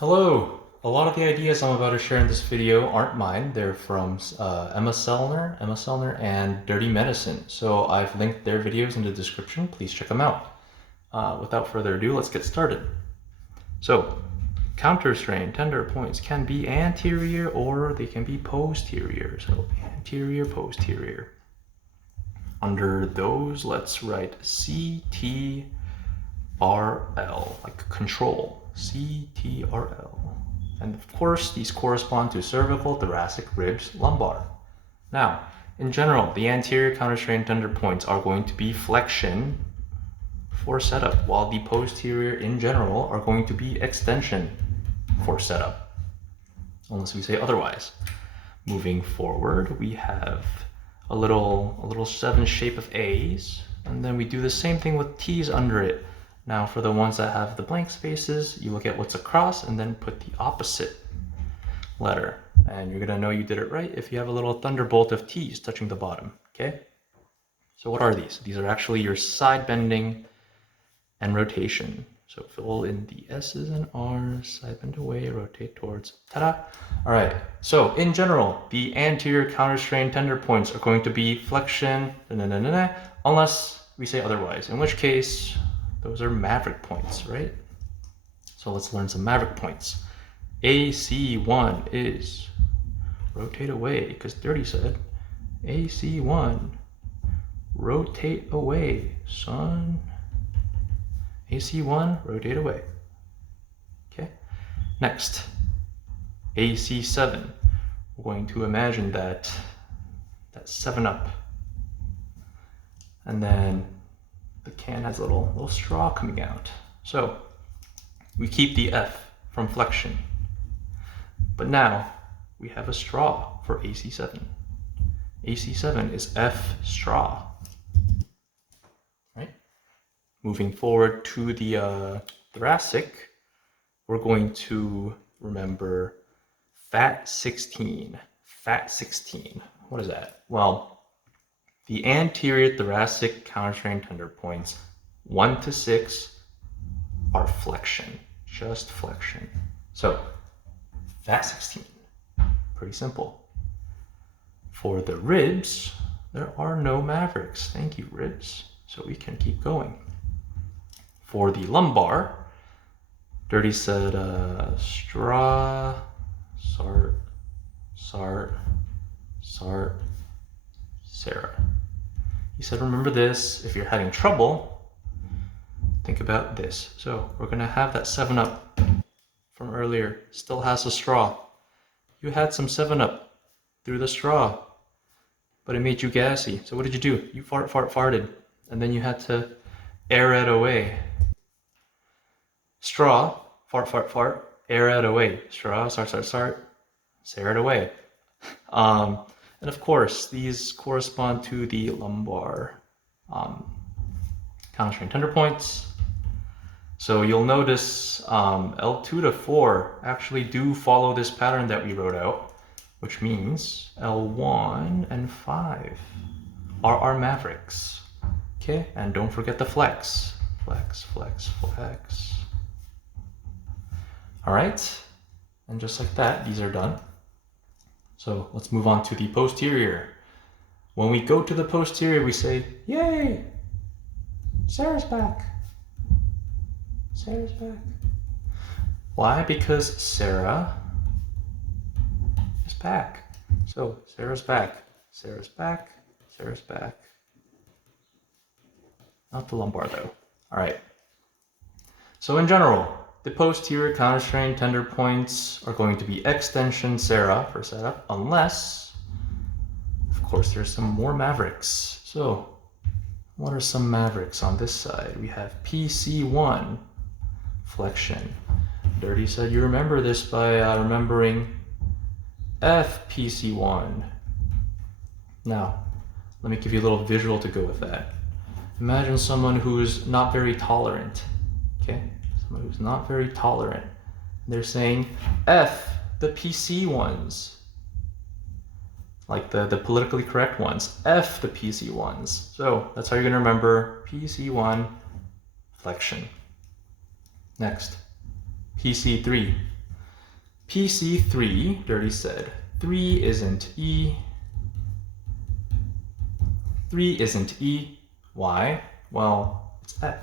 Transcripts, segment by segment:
Hello! A lot of the ideas I'm about to share in this video aren't mine. They're from Emma Sellner and Dirty Medicine. So I've linked their videos in the description. Please check them out. Without further ado, let's get started. So, counterstrain tender points can be anterior or they can be posterior. So anterior, posterior. Under those, let's write CTRL, like control. CTRL. And of course, these correspond to cervical, thoracic, ribs, lumbar. Now, in general, the anterior counterstrain tender points are going to be flexion for setup, while the posterior in general are going to be extension for setup, unless we say otherwise. Moving forward, we have a little 7 shape of A's, and then we do the same thing with T's under it. Now for the ones that have the blank spaces, you look at what's across and then put the opposite letter. And you're gonna know you did it right if you have a little thunderbolt of T's touching the bottom, okay? So what are these? These are actually your side bending and rotation. So fill in the S's and R's, side bend away, rotate towards, ta-da! All right, so in general, the anterior counterstrain tender points are going to be flexion, unless we say otherwise, in which case, those are maverick points, right? So let's learn some maverick points. AC1 is rotate away, because Dirty said, AC1, rotate away, son. AC1, rotate away. Okay. Next, AC7. We're going to imagine that 7-Up. And then the can has a little straw coming out. So we keep the F from flexion. But now we have a straw for AC7. AC7 is F straw. Right? Moving forward to the thoracic, we're going to remember fat 16. Fat 16. What is that? Well, the anterior thoracic counterstrain tender points 1 to 6 are flexion, just flexion. So fat 16, pretty simple. For the ribs, there are no mavericks. Thank you, ribs. So we can keep going. For the lumbar, Dirty said straw, sart, Sarah. He said, remember this, if you're having trouble, think about this. So we're gonna have that 7-Up from earlier, still has a straw. You had some 7-Up through the straw, but it made you gassy. So what did you do? You farted, and then you had to air it away. Straw, fart, air it away. Straw, sart, air it away. And of course, these correspond to the lumbar counterstrain tender points. So you'll notice L2 to 4 actually do follow this pattern that we wrote out, which means L1 and 5 are our mavericks. Okay, and don't forget the flex. Flex. All right, and just like that, these are done. So let's move on to the posterior. When we go to the posterior, we say, yay, Sarah's back. Sarah's back. Why? Because Sarah is back. So Sarah's back. Sarah's back. Sarah's back. Not the lumbar though. All right. So in general, the posterior counterstrain tender points are going to be extension Sarah for setup, unless, of course, there's some more mavericks. So what are some mavericks on this side? We have PC1, flexion. Dirty said you remember this by remembering FPC1. Now, let me give you a little visual to go with that. Imagine someone who's not very tolerant, okay? Someone who's not very tolerant. They're saying F the PC ones, like the politically correct ones, F the PC ones. So that's how you're gonna remember PC1, flexion. Next, PC3, PC3, Dirty said, 3 isn't E. 3 isn't E. Why? Well, it's F.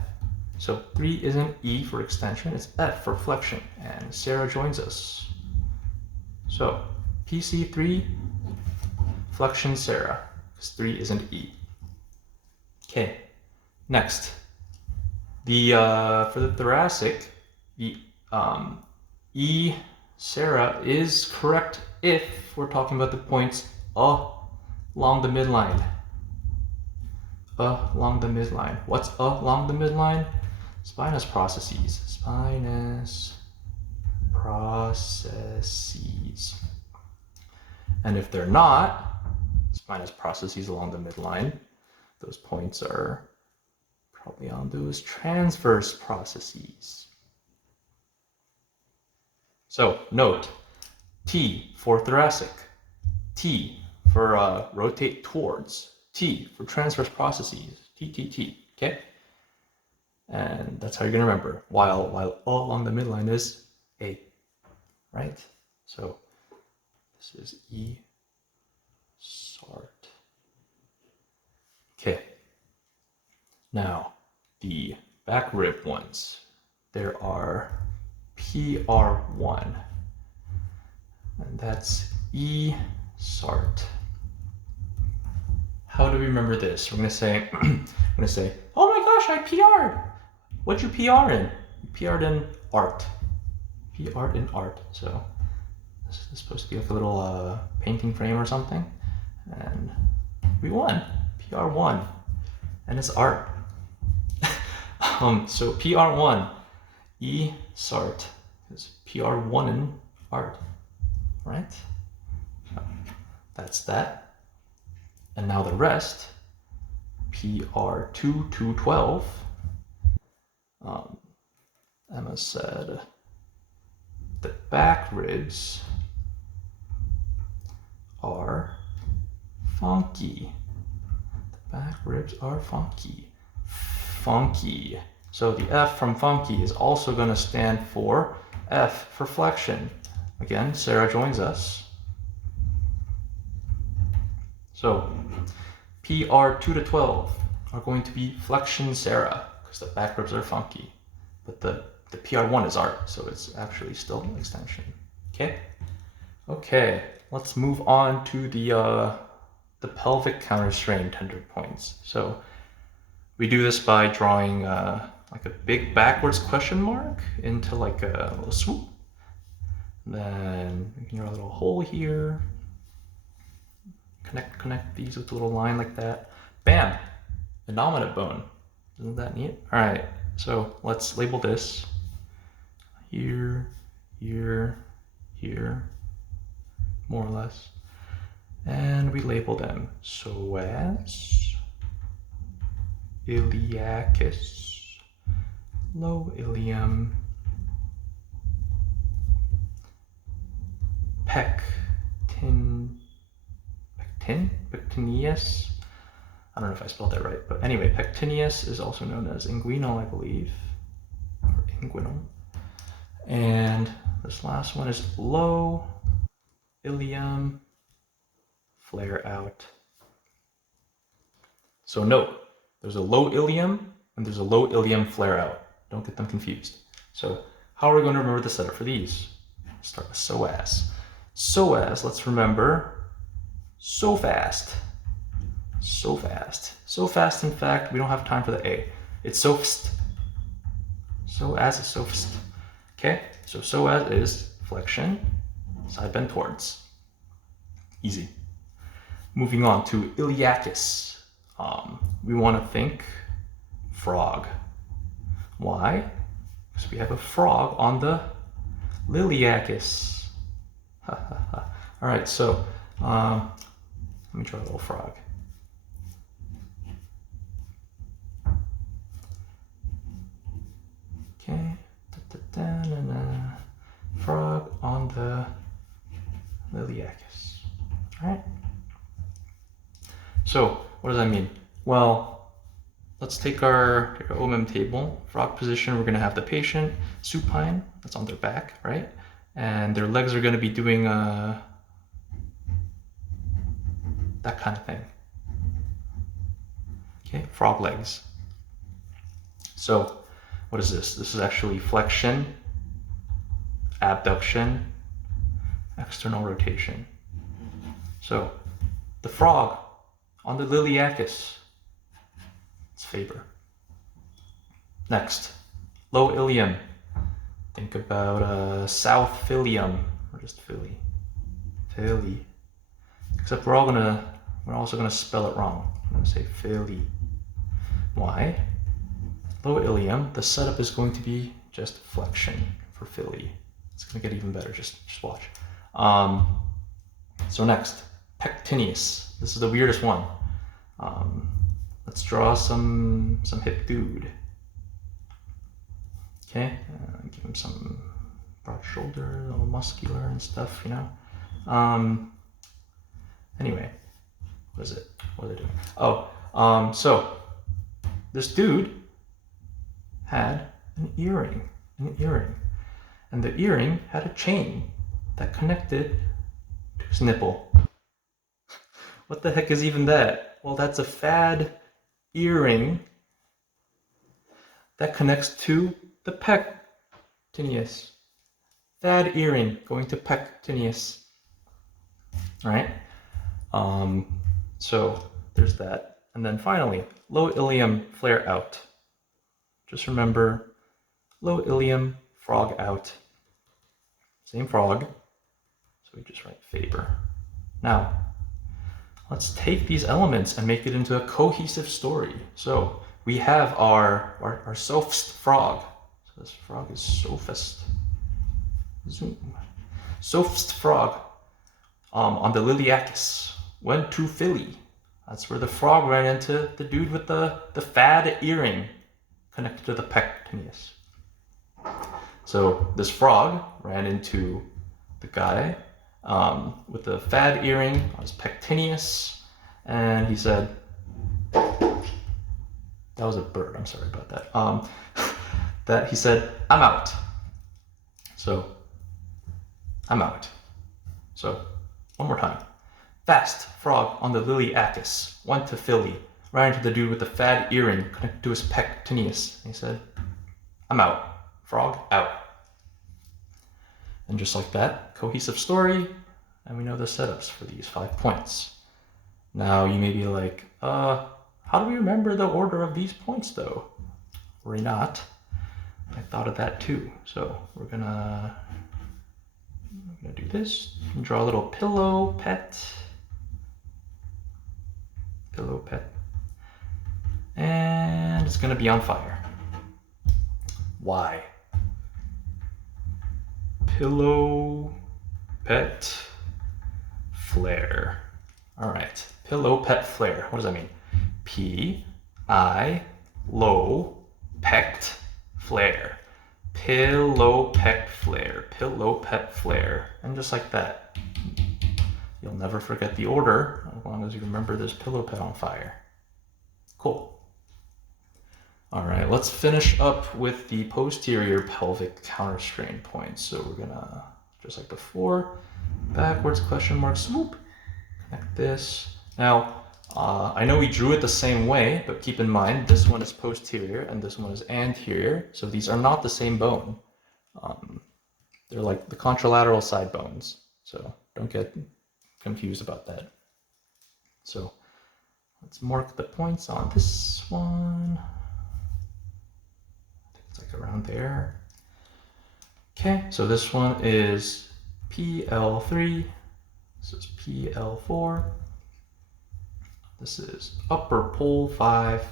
So 3 isn't E for extension, it's F for flexion. And Sarah joins us. So PC3, flexion Sarah, because 3 isn't E. Okay, next. For the thoracic, the E Sarah is correct if we're talking about the points along the midline. Along the midline. What's along the midline? Spinous processes. Spinous processes. And if they're not spinous processes along the midline, those points are probably on those transverse processes. So note, T for thoracic, T for rotate towards, T for transverse processes, T, okay? And that's how you're gonna remember, while along the midline is A, right? So this is E SART. Okay, now the back rib ones, there are PR1, and that's E SART. How do we remember this? We're gonna say, oh my gosh, I PR'd. What'd you PR in? You PR'd in art. PR'd in art. So this is supposed to be like a little painting frame or something, and we won. PR1, and it's art. So PR1, E SART is PR1 in art, right? So that's that. And now the rest, PR2 to 12. Emma said the back ribs are funky. The back ribs are funky. Funky. So the F from funky is also going to stand for F for flexion. Again, Sarah joins us. So PR2 to 12 are going to be flexion Sarah because the back ribs are funky. But the PR1 is art, so it's actually still an extension. Okay? Okay, let's move on to the pelvic counterstrain tender points. So we do this by drawing like a big backwards question mark into like a little swoop. And then we can draw a little hole here. Connect these with a little line like that. Bam! Innominate bone. Isn't that neat? All right, so let's label this here, here, here, more or less. And we label them psoas, iliacus, low ilium, pectineus. I don't know if I spelled that right, but anyway, pectineus is also known as inguinal, I believe, or inguinal. And this last one is low ilium flare out. So note, there's a low ilium and there's a low ilium flare out. Don't get them confused. So how are we going to remember the setup for these? Let's start with psoas. Psoas, let's remember, so fast. So fast. So fast, in fact, we don't have time for the A. It's sophist. Psoas is sophist. Okay, so psoas is flexion, side bend towards. Easy. Moving on to iliacus. We want to think frog. Why? Because we have a frog on the liliacus. All right, so let me draw a little frog. Okay, frog on the liliacus. All right. So what does that mean? Well, let's take our OMM table. Frog position, we're going to have the patient supine, that's on their back, right? and their legs are going to be doing that kind of thing. Okay, frog legs. So what is this? This is actually flexion, abduction, external rotation. So the frog on the Liliacus, it's Faber. Next, low ilium. Think about South Phillium, or just Philly. Philly. Except we're also gonna spell it wrong. I'm gonna say Philly. Why? Low ilium, the setup is going to be just flexion for Philly. It's gonna get even better, just watch. So next, pectineus. This is the weirdest one. Let's draw some hip dude. Okay, give him some broad shoulder, a little muscular and stuff, you know. Anyway, what is it? What are they doing? Oh, so this dude had an earring, and the earring had a chain that connected to his nipple. What the heck is even that? Well, that's a fad earring that connects to the pectineus. Fad earring going to pectineus. All right. So there's that. And then finally, low ilium flare out. Just remember, low ilium frog out. Same frog. So we just write Faber. Now, let's take these elements and make it into a cohesive story. So we have our sophist frog. So this frog is sophist. Zoom. Sophist frog on the Liliacus went to Philly. That's where the frog ran into the dude with the fad earring connected to the pectineus. So this frog ran into the guy with the fad earring on his pectineus, and he said, that was a bird, I'm sorry about that. That he said, I'm out. So, I'm out. So, one more time. Fast frog on the Liliacus went to Philly, ran into the dude with the fad earring connected to his pectineus. And he said, I'm out. Frog out. And just like that, cohesive story, and we know the setups for these 5 points. Now you may be like, how do we remember the order of these points though? Worry not. I thought of that too. So we're gonna do this. Draw a little pillow pet. And it's gonna be on fire. Why? Pillow pet flare. All right, pillow pet flare. What does that mean? P-I-low pect flare. Pillow pet flare. Pillow pet flare. And just like that, you'll never forget the order as long as you remember there's pillow pet on fire. Cool. All right, let's finish up with the posterior pelvic counterstrain points. So we're gonna, just like before, backwards question mark swoop, connect this. Now, I know we drew it the same way, but keep in mind, this one is posterior and this one is anterior. So these are not the same bone. They're like the contralateral side bones. So don't get confused about that. So let's mark the points on this one. Like around there. Okay, so this one is PL3, this is PL4, this is upper pole 5,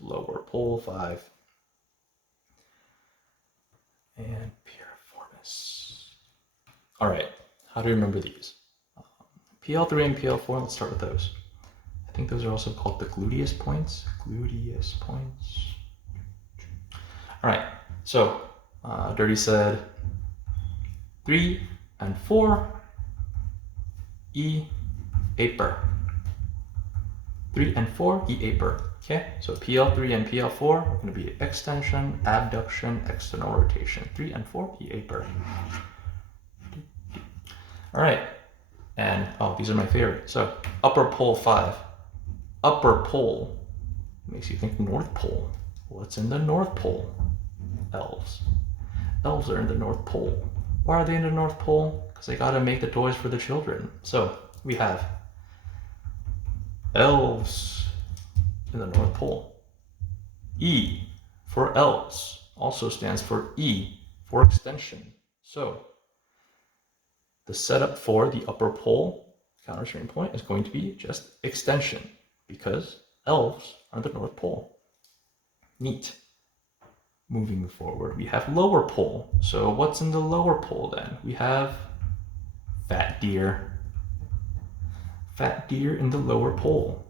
lower pole 5, and piriformis. All right, how do you remember these? PL3 and PL4, let's start with those. I think those are also called the gluteus points. Gluteus points. All right, so Dirty said 3 and 4, E, aper. 3 and 4, E, aper. Okay, so PL3 and PL4 are going to be extension, abduction, external rotation. 3 and 4 be aper. All right, and oh, these are my favorite. So upper pole 5. Upper pole makes you think North Pole. What's in the North Pole? Elves. Elves are in the North Pole. Why are they in the North Pole? Because they gotta make the toys for the children. So we have elves in the North Pole. E for elves also stands for E for extension. So the setup for the upper pole counterstrain point is going to be just extension because elves are the North Pole. Neat. Moving forward, we have lower pole. So what's in the lower pole then? We have fat deer. Fat deer in the lower pole.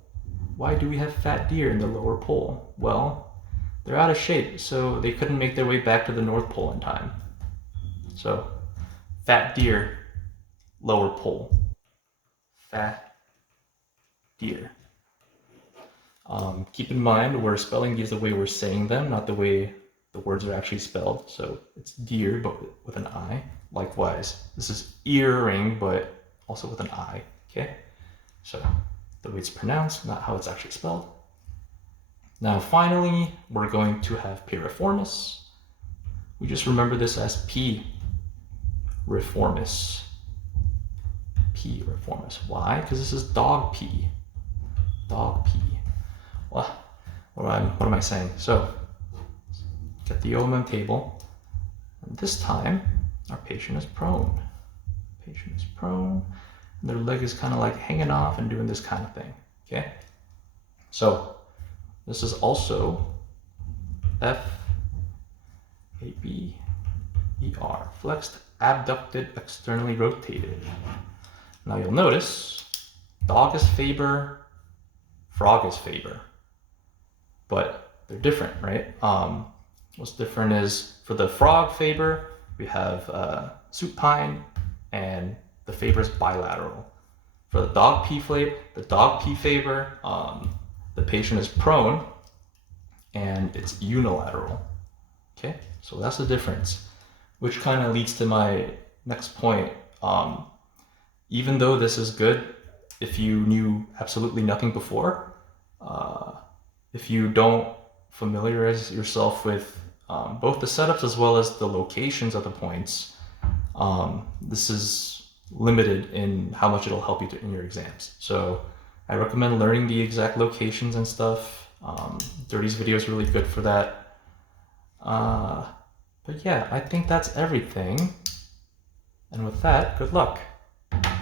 Why do we have fat deer in the lower pole? Well, they're out of shape, so they couldn't make their way back to the North Pole in time. So, fat deer, lower pole. Fat deer. Keep in mind, we're spelling these the way we're saying them, not the way the words are actually spelled. So it's deer, but with an I. Likewise, this is earring, but also with an I. Okay? So the way it's pronounced, not how it's actually spelled. Now finally, we're going to have piriformis. We just remember this as P. Reformis. P. Reformis. Why? Because this is dog pee. Dog pee. Well, what am I saying? So, get the OMM table. And this time, our patient is prone. Patient is prone. And their leg is kind of like hanging off and doing this kind of thing. Okay? So, this is also F, A, B, E, R. Flexed, abducted, externally rotated. Now you'll notice, dog is Faber, frog is Faber. But they're different, right? What's different is for the frog Faber, we have supine and the Faber is bilateral. For the dog P Faber, the patient is prone and it's unilateral. Okay, so that's the difference, which kind of leads to my next point. Even though this is good, if you knew absolutely nothing before, if you don't familiarize yourself with both the setups as well as the locations of the points, this is limited in how much it'll help you in your exams. So I recommend learning the exact locations and stuff. Dirty's video is really good for that. But yeah, I think that's everything. And with that, good luck.